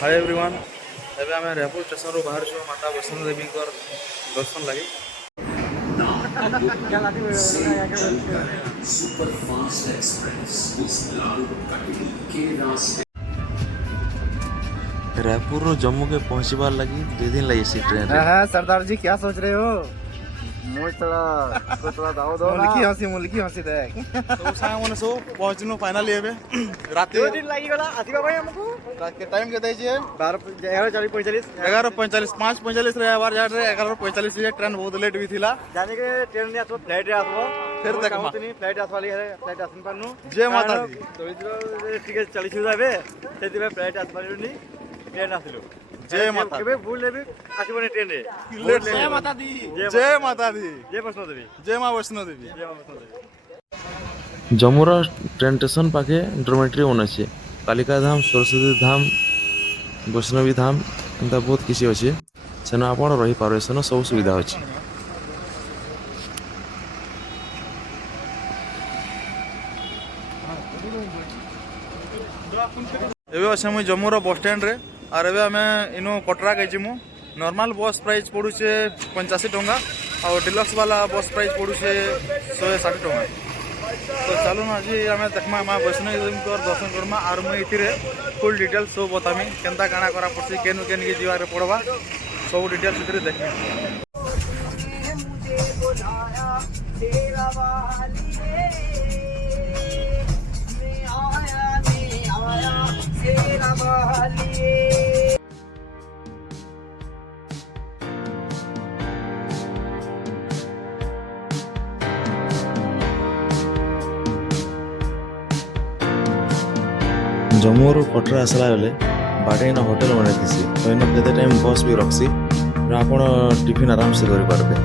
Hi everyone एबे आमे Raipur station रो बाहर छो माता वैष्णो देवी कर दर्शन लगी सुपर फास्ट एक्सप्रेस इस लाल पटरी के रास्ते रायपुर जम्मू के पहुंचबार लगी 2 दिन लगी सी ट्रेन रे। हाँ सरदार जी क्या सोच रहे हो? मुझ थोड़ा दाव दो मुल्की हंसी देख तो सांग मने सो पहुंचनो फाइनली एबे रात 2 दिन लगी गला आसीबा भाई हमको रात के टाइम के दै छिए 11:45 11:45 5:45 रे आवार जाट रे 11:45 रे ट्रेन बहुत लेट भी थिला जाने के ट्रेन ने आसो फ्लाइट रे आसो फिर देख मा फ्लाइट आसवाली है फ्लाइट आसन पानु जय माता दी तो इधर टिकट 40 जाबे सेति में फ्लाइट आसवाली नी ट्रेन आसिलो जय माता केबे भूल लेबे आसीबने ट्रेन रे लेट जय माता दी जय माता दी जय वैष्णो देवी जय मां वैष्णो देवी जय वैष्णो देवी जम्मूर ट्रेन स्टेशन पाखे डोरमेट्री ओन अच्छे कालिका धाम सरस्वती धाम वैष्णवी धाम एंता बहुत किसी अच्छे सेन आप रही पारे सेन सब सुविधा अच्छे। एबे अच्छे मुई जम्मू रो बस स्टैंड रे और एबे आमे इनो कटरा गई जिमु नॉर्मल बस प्राइस पड़ुचे 85 टंका और डिलक्स वाला बस प्राइस पड़ुचे 160 टंका। तो चलो ना आज आमे देखमा मां वैष्णो देवी को दर्शन करमा और मुई इथिरे फुल डिटेल्स सब बतामी केनता काना करा पड़सी केनु केन के जीवा रे पड़वा सब डिटेल्स इथिरे देखमी। जम्मूर कटरा आसला बेले बाटे इन होटेल बनाई तो इन केते टाइम बस भी रखसी आप टिफिन आराम से कर पारबे।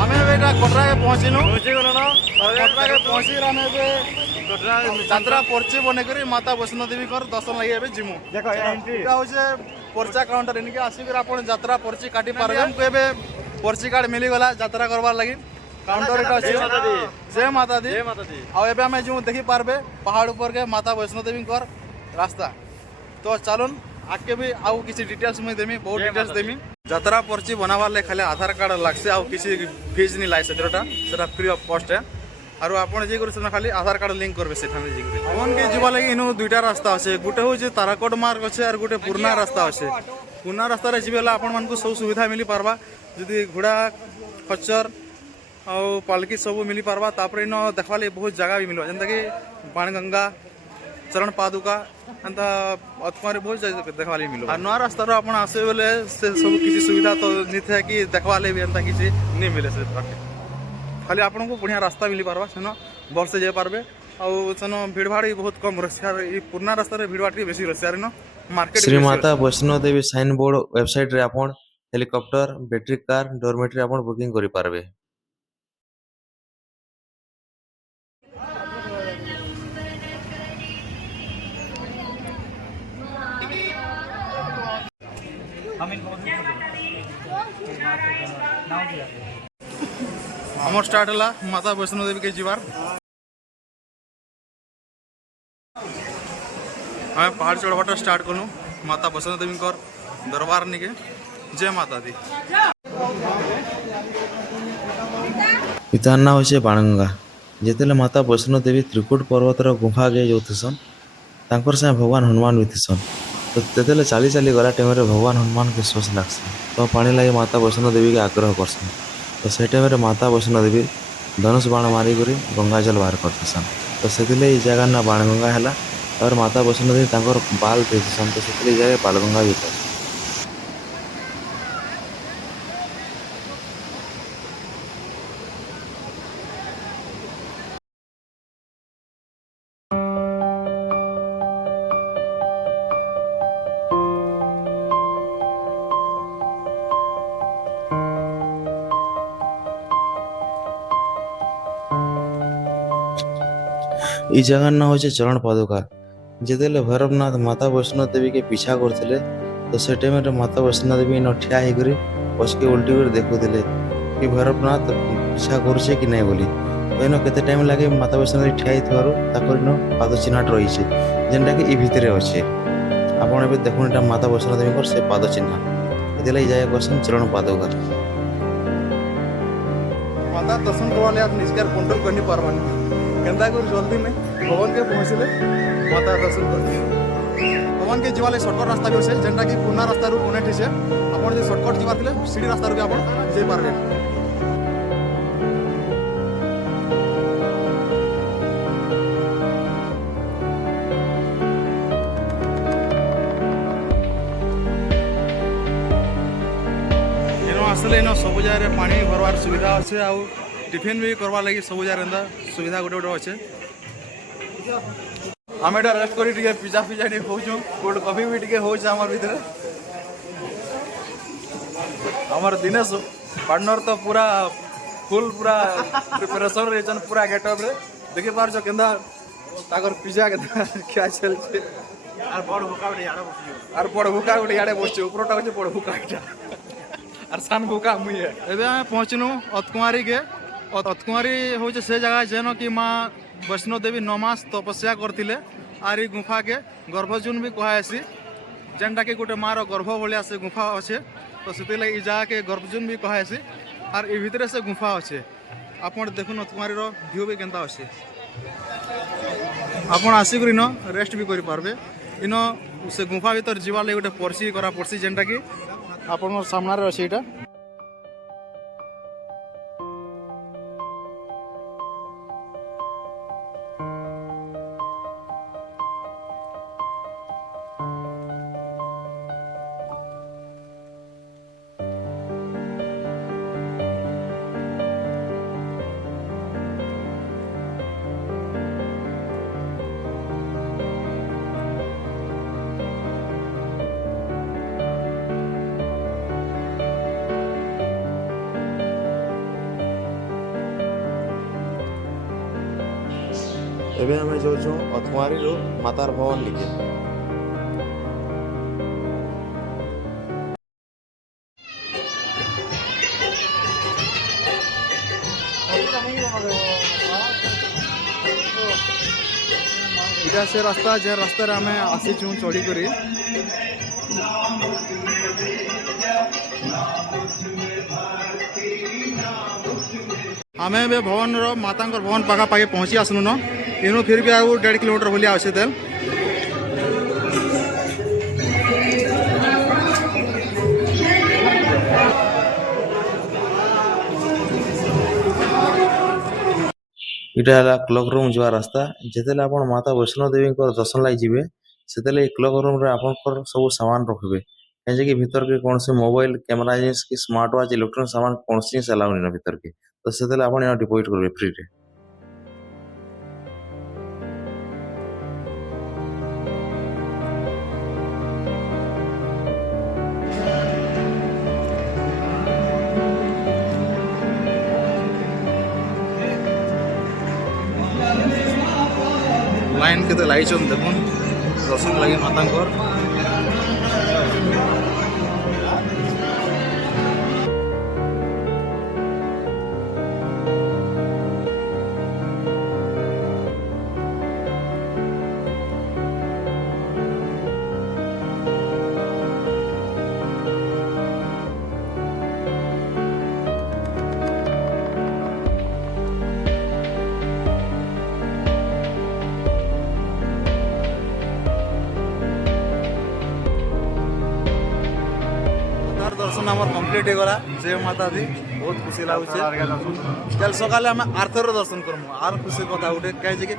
आमे बेटा कटरा के पहुंचिनु कटरा के पहुंची रामे बे कटरा यात्रा पर्ची बने करी माता वैष्णो देवी कर दर्शन लगे एबे जिमु देखो एंट्री एटा होचे पर्चा काउंटर इनके आसी कर आपण यात्रा पर्ची काटी पारबे हमको एबे पर्ची कार्ड मिली गला यात्रा करबार लागि काउंटर एटा अछि जय माता दी आ एबे हमें जो देखि पारबे पहाड़ ऊपर के माता वैष्णो देवी कर रास्ता। तो चलन आके भी आउ किसी डिटेल्स में देमी बहुत डिटेल्स देमी यात्रा पर्ची बनावार ले खाली आधार कार्ड लागसे आउ किसी फीस नहीं लाग सेटा फ्री ऑफ कॉस्ट है और आपण जे कर खाली आधार कार्ड लिंक करबे सेठाने जे कर हमन के जीवा लागि इनो दुईटा रास्ता আছে गुटे हो जे ताराकोट मार्ग আছে और गुटे पुरना रास्ता আছে पुरना रास्ता रे जीवेला आपण मन को सब सुविधा मिली पारबा जदी घोड़ा खच्चर और पालकी सब मिली पारबा तापर इन देखवाले बहुत जगह भी मिलवा जेंता कि बाणगंगा चरण पादुका एंता अतमारे बहुत जगह देखवाले मिलवा नया रास्ता रो आपण आसे बेले से सब किसी सुविधा तो नहीं थे कि देखवाले भी एंता किसी नहीं मिले से खाली आपन को बढ़िया रास्ता मिली पारबा सेनो बस से जाय पारबे और सेनो भीड़ भाड़ भी बहुत कम रसिया ई पुरना रास्ता रे भीड़ भाड़ भी बेसी रसिया रे market Shri Mata Vaishno Devi sign board website रे आपण हेलीकॉप्टर बैटरी कार डोरमेट्री आपण बुकिंग करि पारबे। हमर स्टार्ट हला माता वैष्णो देवी के जीवार हमें पहाड़ चढ़वाटा स्टार्ट करूँ माता वैष्णो देवी कर दरबार निके जय माता दी। इतार ना होचे बाणगंगा जेतेले माता वैष्णो देवी त्रिकुट पर्वतर गुफा गे जोथसन तांकर से भगवान हनुमान भी थिसन तो तेतेले चाली चाली गला टाइम रे भगवान हनुमान के सोच लागसन तो पानी लगे माता वैष्णो देवी के आग्रह करसन तो से टाइम रे माता वैष्णो देवी धनुष बाण मारी करी गंगा जल बाहर करथसन तो सेतिले ई जगह ना बाणगंगा हला और माता वैष्णो देवी तांकर बाल देसन तो सेतिले जगह बालगंगा भी कहसन। ई जगह ना होचे चरण पादुका जेतेले भैरवनाथ माता वैष्णो देवी के पीछा करथिले तो से टाइम रे माता वैष्णो देवी न ठिया हे करी पछ के उल्टी कर देखुथिले कि भैरवनाथ पीछा करछे कि नहीं बोली ଇନ କେତେ ଟାଇମ୍ ଲାଗେ ମାତା ବୈଷ୍ଣୋଦେବୀ ଠିଆ ହେଇଥିବାରୁ ତାଙ୍କର ଇନ ପାଦ ଚିହ୍ନଟ ରହିଛି ଯେନ୍ଟାକି ଇ ଭିତରେ ଅଛି। ଆପଣ ଏବେ ଦେଖୁନ୍ ଏଇଟା ମାତା ବୈଷ୍ଣୋଦେବୀଙ୍କର ସେ ପାଦ ଚିହ୍ନ, ଏଥିଲାଗି ଯାଏ କହୁଛନ୍ ଚରଣ ପାଦୁକା। माता दर्शन करवा ले आप निष्कार कंट्रोल कर नहीं पारबानी केंदा कर जल्दी में भवन के पहुँचले माता दर्शन कर भवन के जीवाले शॉर्टकट रास्ता भी अच्छे जेनटा कि पुना रास्ता रू पुणे ठीक है आपन जे शॉर्टकट जीवा थिले सीधी रास्ता रू आपन जे पारबे। आसले इन सब जगह पानी भरवार सुविधा अच्छे आउ टिफिन भी करवार लगी सब जगह एंता सुविधा गोटे गोटे अच्छे। आम एटा रेस्ट करी टिके पिज्जा फिजा टी होचु कोल्ड कॉफी भी टिके होछ हमर भीतर। हमर दिनेश पार्टनर तो पूरा फुल पूरा प्रिपरेशन रेचन पूरा गेटअप रे देखि पार जो केंदा ताकर पिज्जा के क्या चल छे आर बड़ भूका गोटे याडे बसछु ऊपरटा होचे बड़ भूका एटा आर सान भूका मुई है। एबे हम पहुंचनु अतकुमारी के अतकुमारी होचे से जगह जेन कि माँ वैष्णो देवी 9 मास तपस्या करथिले आर ई गुफा के गर्भजून भी कहासी जेनटा कि गोटे माँ गर्भ भलिया से गुफा अच्छे तो से ई जगह के गर्भजून भी कहासी आर ई भितर से गुफा अच्छे। आपन देखुन अतकुमारी व्यू भी केनता अच्छे आपन आसिक इन रेस्ट भी करि पारबे। इन से गुफा भीतर जीवा लगे गोटे पर्ची करा पड़सी जेनटा कि आपन सामना रे अछि एटा। एबे हमें जाऊँ अतकुमारी मातार भवन लिखे। इटा से रास्ता जे रास्ता रे हमें आसी चुन चढ़ी करी हमें बे भवन रो मातांकर भवन पाखा पाखे पहुंची आसनु न इनु फिर भी आउ 1.5 किलोमीटर भलिया अच्छे तेल इटा है क्लॉक रूम जवा रास्ता जितेले आपण माता वैष्णो देवी दर्शन लगी जीवे सेतेले क्लॉक रूम रे आपनकर सब सामान रखबे जे कि भीतर के कौन से मोबाइल कैमरा जिनिस की स्मार्ट वॉच इलेक्ट्रॉनिक सामान कौन से अलाउ नहीं भीतर के तो सेतेले आपण यहाँ डिपॉजिट करबे फ्री रे। लाइन के लाई देखुन दर्शन लगे मातांकर दर्शन आम कम्प्लीट हो गला। जय माता दी बहुत खुशी लगुचे कल सकाले आम आरथर दर्शन करमु आर खुशी कथा गोटे कहे कि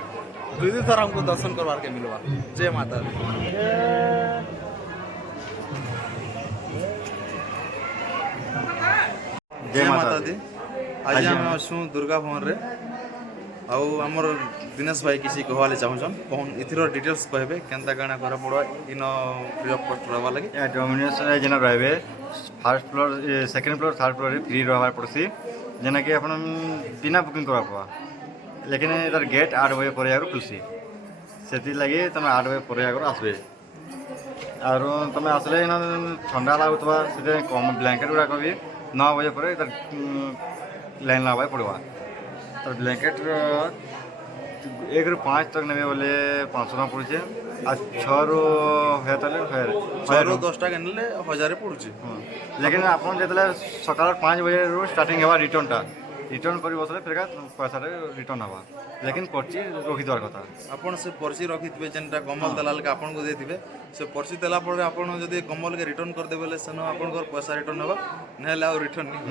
2 थर हमको दर्शन करवार के मिलवा। जय माता दी। जय माता दी। आज आम आसु दुर्गा भवन रे आउ आमर दिनेश भाई किसी कहवाले चाहूछन कौन इथिर डिटेल्स कहबे केनता गाना करा पड़वा इन फ्री ऑफ कॉस्ट रहबा लागि डोमिनेशन जेना रहबे first floor second floor third floor free रहबार पड़सी जेना कि अपन बिना बुकिंग करबा पड़वा लेकिन इधर गेट 8 बजे पर आगर खुलसी सेति लागि तमे 8 बजे पर आगर आसबे आरो तमे आसले इन ठंडा लागुतबा सेते कम ब्लैंकेट उडा कभी 9 बजे पर इधर लाइन लागबा पड़वा ତାର ବ୍ଲାଙ୍କେଟ୍ର 1ରୁ 5 ତକ୍ ନେବେ ବୋଲେ 500 ଟଙ୍କା ପଡ଼ୁଛେ ଆଉ 6ରୁ ହେଲେ 6ରୁ 10ଟା କିଣିଲେ 1000 ପଡ଼ୁଛି। ଲେକିନ୍ ଆପଣ ଯେତେବେଳେ ସକାଳ 5 ବଜେରୁ ଷ୍ଟାର୍ଟିଂ ହେବା ରିଟର୍ନ କରି ବସିଲେ ଫେରକା ପଇସାରେ ରିଟର୍ନ ହେବା ଲେକିନ୍ ପର୍ଚି ରଖିଦେବାର କଥା। ଆପଣ ସେ ପର୍ଚି ରଖିଥିବେ ଯେନ୍ଟା କମଲ ଦେଲା ବେଳକେ ଆପଣଙ୍କୁ ଦେଇଥିବେ ସେ ପର୍ଚି ଦେଲା ପରେ ଆପଣ ଯଦି କମଲକେ ରିଟର୍ନ କରିଦେବେ ବୋଲେ ସେନ ଆପଣଙ୍କର ପଇସା ରିଟର୍ନ ହେବ ନହେଲେ ଆଉ ରିଟର୍ନ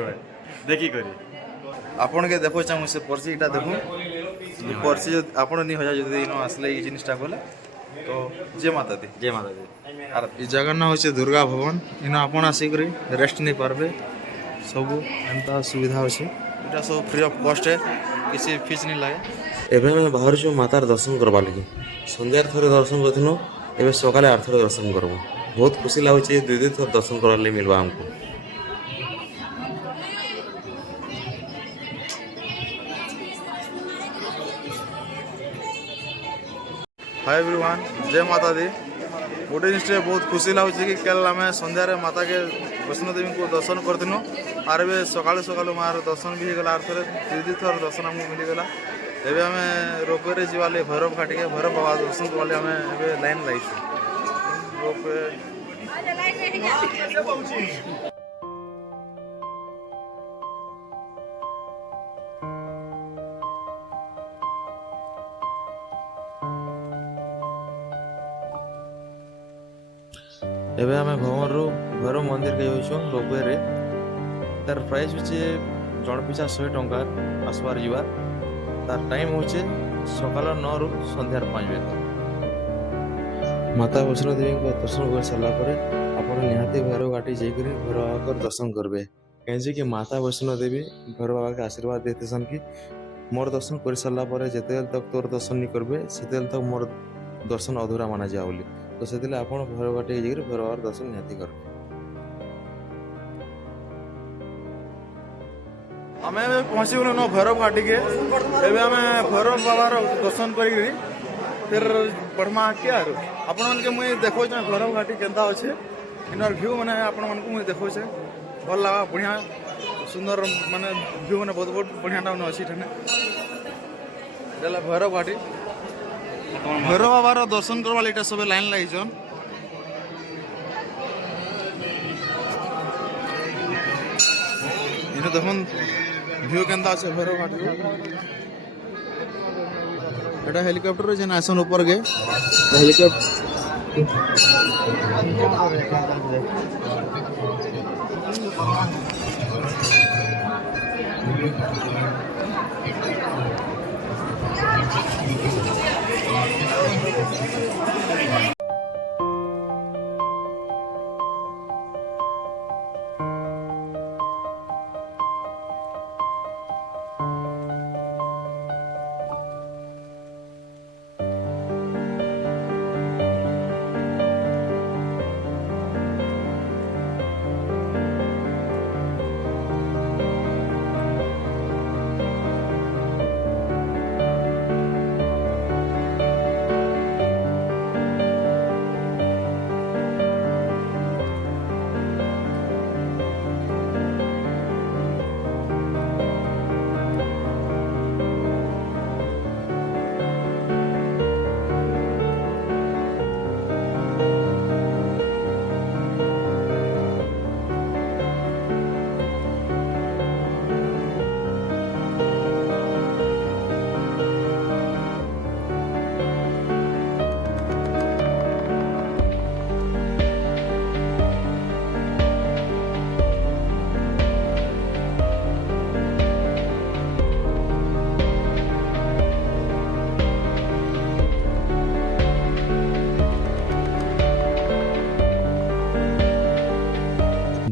ହୁଏ ଦେଖିକରି ଆପଣକେ ଦେଖୁଛେ ମୁଁ ସେ ପର୍ଚିଟା ଦେଖୁଁ ପର୍ଚି ଆପଣ ନି ହଜା ଯଦି ଇନ ଆସିଲେ ଏଇ ଜିନିଷଟା ବୋଲେ ତ ଜୟ ମାତା ଦି। ଆର୍ ଇ ଜାଗାର ନାଁ ହଉଛେ ଦୁର୍ଗା ଭବନ ଇନ ଆପଣ ଆସିକରି ରେଷ୍ଟ ନେଇ ପାରବେ ସବୁ ଏନ୍ତା ସୁବିଧା ଅଛି ଏଇଟା ସବୁ ଫ୍ରି ଅଫ୍ କଷ୍ଟ କିଛି ଫିସ୍ ନି ଲାଗେ। ଏବେ ଆମେ ବାହାରୁଛୁ ମାତାର ଦର୍ଶନ କରବା ଲାଗି ସନ୍ଧ୍ୟାରେ ଥରେ ଦର୍ଶନ କରିଥିଲୁ ଏବେ ସକାଳେ ଆର ଥର ଦର୍ଶନ କରବୁ ବହୁତ ଖୁସି ଲାଗୁଛି 2 ଥର ଦର୍ଶନ କରବାର ଲାଗି ମିଲବା ଆମକୁ। हाय एवरीवन जय माता दी। गोटे जिनिस बहुत खुशी लगुच कि कल आम सन्धार माता के वैष्णो देवी को दर्शन करथिनु आर ए सकालू सकालू मार दर्शन भी होगा आर थे 2 थर दर्शन आमको मिलगला। एबे आम रोपवे जावा भैरव घाटी के भैरव बाबा दर्शन करवा आम लाइन लगी रोपवे। ଏବେ ଆମେ ଭବନରୁ ଭୈରବ ମନ୍ଦିର କେ ଯାଉଛୁ ରୋପୱେରେ ତାର ପ୍ରାଇସ୍ ହଉଛି ଜଣ ପିଛା 100 ଟଙ୍କା ଆସିବାର ଯିବାର ତାର ଟାଇମ୍ ହଉଛି ସକାଳ 9ରୁ ସନ୍ଧ୍ୟାର 5 ବଜେ ତକ। ମାତା ବୈଷ୍ଣୋ ଦେବୀଙ୍କ ଦର୍ଶନ କରି ସାରିଲା ପରେ ଆପଣ ନିହାତି ଭୈରବ ଘାଟି ଯାଇକରି ଭୈରବ ବାବାଙ୍କର ଦର୍ଶନ କରିବେ କାହିଁକି ମାତା ବୈଷ୍ଣୋ ଦେବୀ ଭୈରବ ବାବାକେ ଆଶୀର୍ବାଦ ଦେଇଥିସନ୍ କି ମୋର ଦର୍ଶନ କରି ସାରିଲା ପରେ ଯେତେବେଳେ ତକ ତୋର ଦର୍ଶନ ନି କରିବେ ସେତେବେଳେ ତକ ମୋର ଦର୍ଶନ ଅଧୁରା ମାନାଯିବା ବୋଲି ତ ସେଥିଲାଗି ଆପଣ ଭୈରବ ଘାଟି ଯାଇକରି ଭୈରବ ବାବାର ଦର୍ଶନ ନିହାତି କରିବେ। आमे पहुँची गलु न भैरव घाटी के एबे आमे भैरव बाबार दर्शन करी फिर बढ़मा के आरो आपण मन के मुई देखो छ भैरव घाटी केंता अछि इनर व्यू माने आपण मन को मुई देखो छ भल लगा बढ़िया सुंदर माने व्यू माने बहुत बहुत बढ़िया टाउन अछि ठने देला भैरव घाटी भैरव बाबार दर्शन करवा लेटा सब लाइन लागि जन इनो देखन व्यू केंता আছে भैरव घाटी एटा हेलीकॉप्टर जेन आसन ऊपर गए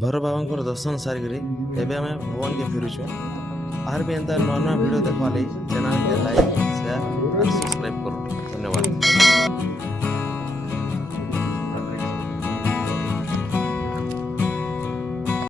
भैरव बाबांकर दर्शन सारिकरी एबे आमे भवन के फेरुछु आर भी एंता नवा नवा वीडियो देखवा ले चैनल के लाइक शेयर और